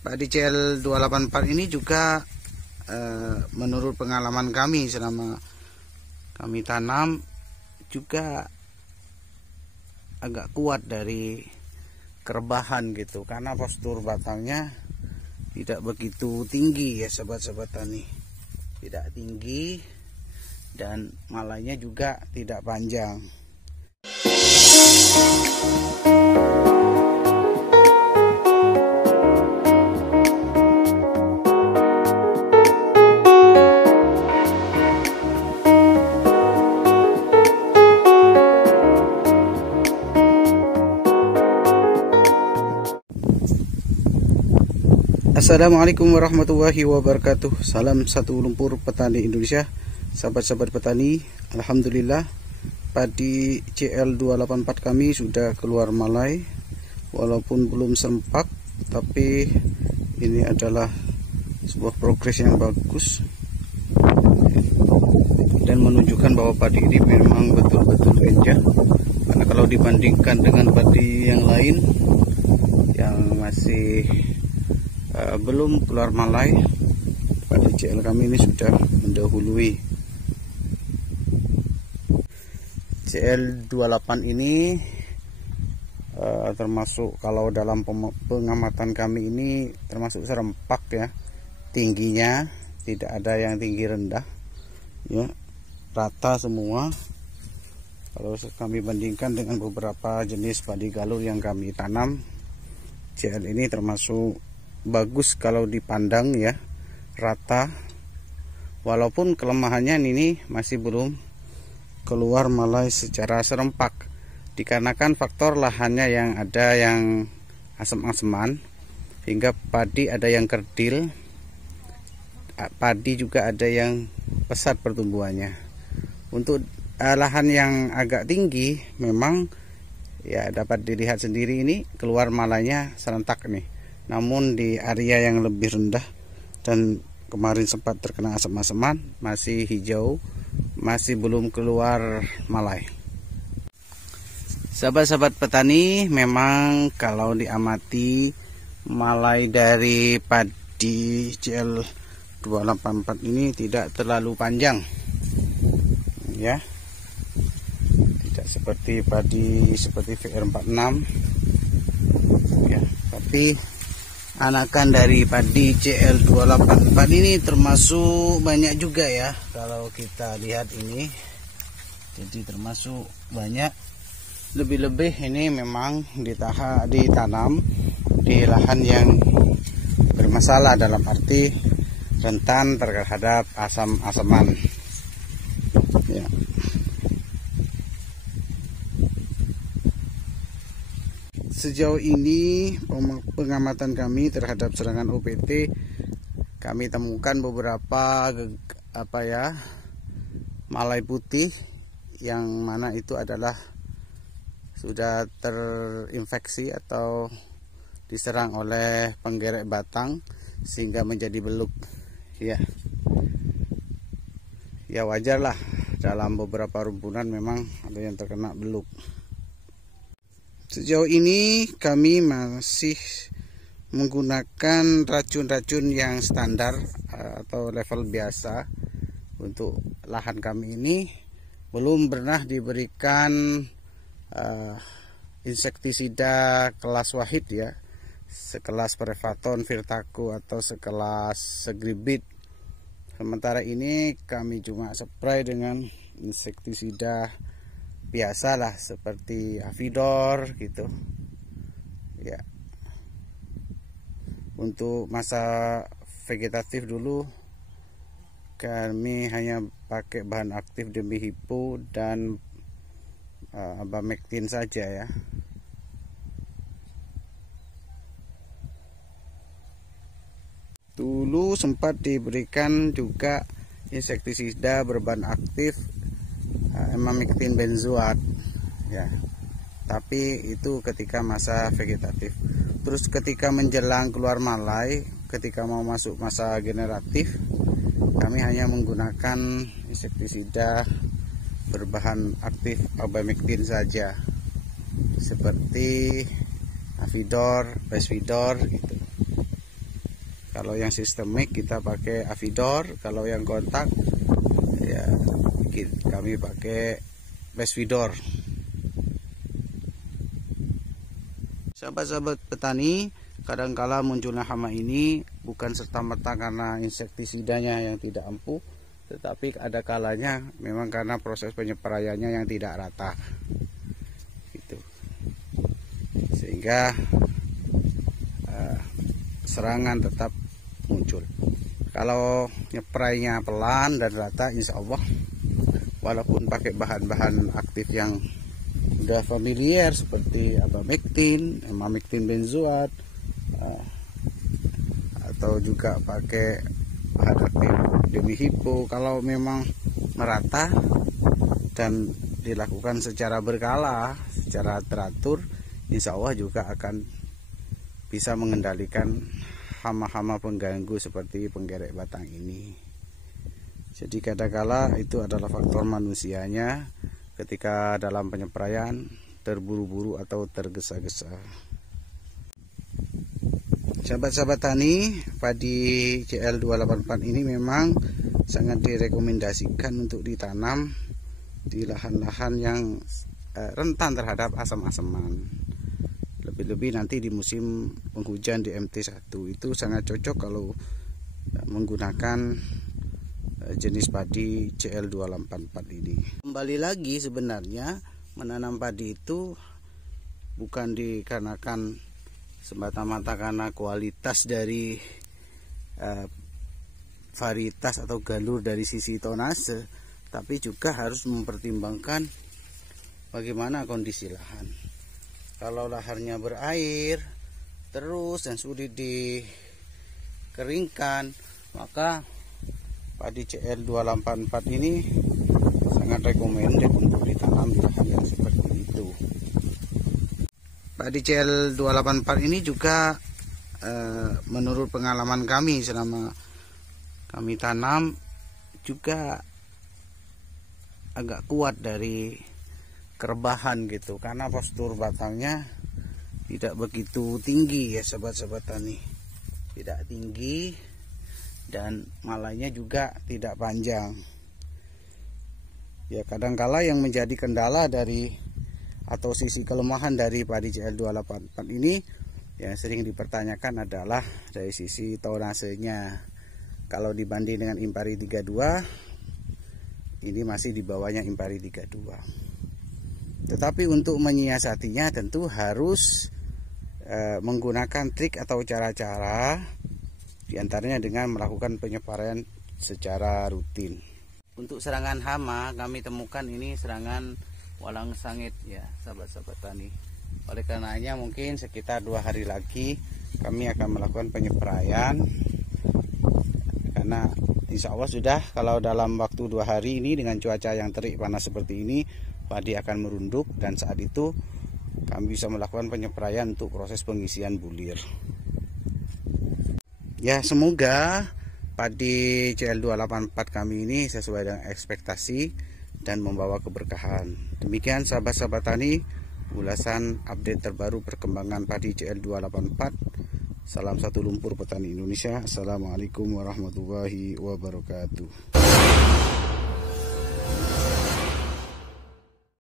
Padi CL 284 ini juga menurut pengalaman kami selama kami tanam juga agak kuat dari kerebahan gitu, karena postur batangnya tidak begitu tinggi ya sobat-sobat tani, tidak tinggi dan malainya juga tidak panjang. Assalamualaikum warahmatullahi wabarakatuh. Salam satu lumpur petani Indonesia. Sahabat-sahabat petani, alhamdulillah padi CL 284 kami sudah keluar malai, walaupun belum serempak, tapi ini adalah sebuah progres yang bagus dan menunjukkan bahwa padi ini memang betul-betul enjang. Karena kalau dibandingkan dengan padi yang lain yang masih belum keluar malai, padi CL kami ini sudah mendahului. CL 28 ini termasuk kalau dalam pengamatan kami ini termasuk serempak ya, tingginya tidak ada yang tinggi rendah ya, rata semua. Kalau kami bandingkan dengan beberapa jenis padi galur yang kami tanam, CL ini termasuk bagus kalau dipandang ya, rata, walaupun kelemahannya ini masih belum keluar malai secara serempak, dikarenakan faktor lahannya yang ada yang asem-aseman hingga padi ada yang kerdil, padi juga ada yang pesat pertumbuhannya. Untuk lahan yang agak tinggi memang ya dapat dilihat sendiri, ini keluar malainya serentak nih. Namun di area yang lebih rendah dan kemarin sempat terkena asam-asaman, masih hijau, masih belum keluar malai. Sahabat-sahabat petani, memang kalau diamati malai dari padi CL 284 ini tidak terlalu panjang ya, tidak seperti padi seperti VR46 ya, tapi anakan dari padi CL 284 ini termasuk banyak juga ya. Kalau kita lihat ini, jadi termasuk banyak, lebih-lebih ini memang ditanam di lahan yang bermasalah, dalam arti rentan terhadap asam-asaman ya. Sejauh ini pengamatan kami terhadap serangan OPT, kami temukan beberapa malai putih yang mana itu adalah sudah terinfeksi atau diserang oleh penggerek batang sehingga menjadi beluk ya. Ya wajar lah, dalam beberapa rumpunan memang ada yang terkena beluk. Sejauh ini kami masih menggunakan racun-racun yang standar atau level biasa. Untuk lahan kami ini belum pernah diberikan insektisida kelas wahid ya, sekelas Prevaton, Virtaku atau sekelas Segribit. Sementara ini kami cuma spray dengan insektisida biasalah seperti Avidor gitu ya. Untuk masa vegetatif dulu kami hanya pakai bahan aktif demi hipo dan abamectin saja ya. Dulu sempat diberikan juga insektisida berbahan aktif emamectin benzoat ya, tapi itu ketika masa vegetatif. Terus ketika menjelang keluar malai, ketika mau masuk masa generatif, kami hanya menggunakan insektisida berbahan aktif abamectin saja, seperti Avidor, Besvidor gitu. Kalau yang sistemik kita pakai Avidor, kalau yang kontak ya kami pakai Bestvidor. Sahabat-sahabat petani, kadangkala munculnya hama ini bukan serta-merta karena insektisidanya yang tidak ampuh, tetapi ada kalanya memang karena proses penyepraiannya yang tidak rata gitu. Sehingga serangan tetap muncul. Kalau nyeprainya pelan dan rata, insya Allah walaupun pakai bahan-bahan aktif yang udah familiar seperti abamectin, emamectin benzoat, atau juga pakai bahan aktif demihipo, kalau memang merata dan dilakukan secara berkala, secara teratur, insya Allah juga akan bisa mengendalikan hama-hama pengganggu seperti penggerek batang ini. Jadi kadangkala itu adalah faktor manusianya ketika dalam penyepraian terburu-buru atau tergesa-gesa. Sahabat-sahabat tani, padi CL284 ini memang sangat direkomendasikan untuk ditanam di lahan-lahan yang rentan terhadap asam-asaman. Lebih-lebih nanti di musim penghujan di MT1 itu sangat cocok kalau menggunakan jenis padi CL284 ini. Kembali lagi, sebenarnya menanam padi itu bukan dikarenakan semata-mata karena kualitas dari varietas atau galur dari sisi tonase, tapi juga harus mempertimbangkan bagaimana kondisi lahan. Kalau lahannya berair terus dan sulit dikeringkan, maka padi CL284 ini sangat recommended untuk ditanam di lahan yang seperti itu. Padi CL284 ini juga menurut pengalaman kami selama kami tanam juga agak kuat dari kerebahan gitu, karena postur batangnya tidak begitu tinggi ya sahabat-sahabat tani, tidak tinggi dan malainya juga tidak panjang. Ya kadangkala yang menjadi kendala dari atau sisi kelemahan dari padi CL284 ini yang sering dipertanyakan adalah dari sisi tonasenya. Kalau dibanding dengan Impari 32, ini masih di bawahnya Impari 32. Tetapi untuk menyiasatinya tentu harus menggunakan trik atau cara-cara, diantaranya dengan melakukan penyepraian secara rutin. Untuk serangan hama kami temukan ini serangan walang sangit ya sahabat-sahabat tani. Oleh karenanya mungkin sekitar 2 hari lagi kami akan melakukan penyepraian, karena insya Allah sudah, kalau dalam waktu 2 hari ini dengan cuaca yang terik panas seperti ini, padi akan merunduk dan saat itu kami bisa melakukan penyepraian untuk proses pengisian bulir. Ya semoga padi CL284 kami ini sesuai dengan ekspektasi dan membawa keberkahan. Demikian sahabat-sahabat tani, ulasan update terbaru perkembangan padi CL284. Salam satu lumpur petani Indonesia. Assalamualaikum warahmatullahi wabarakatuh.